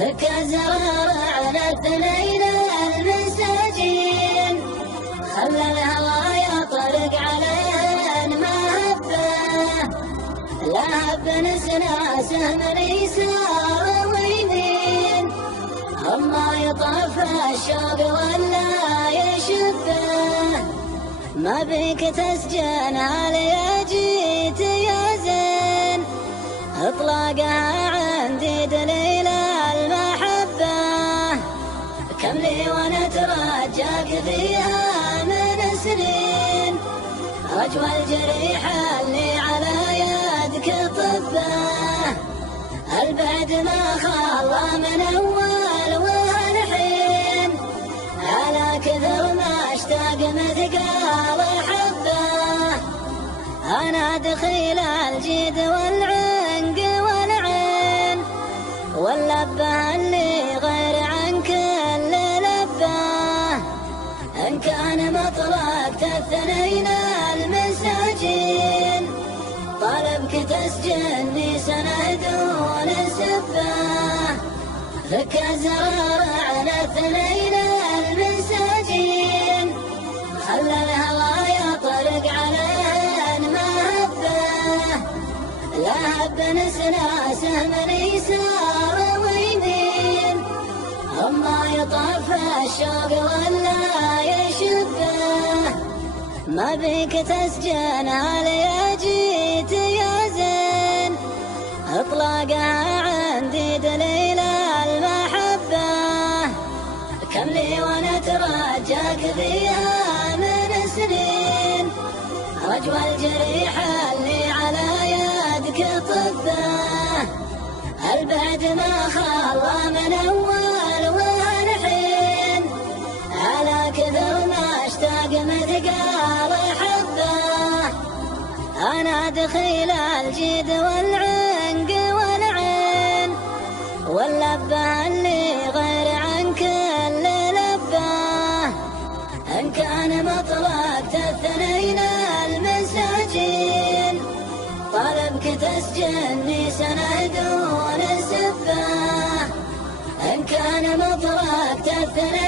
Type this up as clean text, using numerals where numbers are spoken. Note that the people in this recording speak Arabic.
فك الزرار على الاثنين المساجين، خلى الهوى يطرق على المحبة، لهب نسناسه من يسار ويمين، اما يطفى الشوق ولا يشبه، ما بيك تسجن على جيت يا زين، اطلاقها عندي دليل المحبة، كم لي وانا اترجاك فيها من سنين، رجوى الجريح اللي على يدك طبه، البعد ما خلى من اول والحين، على كثر ما اشتاق مثقال حبه، انا دخيل الجيد والعنق والعين، واللبه اللي غير عن كل لبه، ان كان مطلقت الاثنين المساجين، طالبك تسجني سنه دون سبه، فك الزرار على الاثنين المساجين، خلى الهوى يطرق على المحبة، لهب نسناسه من يسار ويمين، اما يطفى الشوق ولا يشبه، ما بيك تسجن على جيت يا زين، اطلاقها عندي دليل المحبة، كم لي وانا اترجاك فيها من سنين، رجوى الجريح اللي على يدك طبه، البعد ما خلى من اول والحين، على كثر ما اشتاق مثقال حبه، انا دخيل الجيد والعنق والعين، واللبه اللي غير عن كل لبه، ان كان مطلقت الاثنين المساجين، طالبك تسجني سنه دون سبه، ان كان مطلقت الاثنين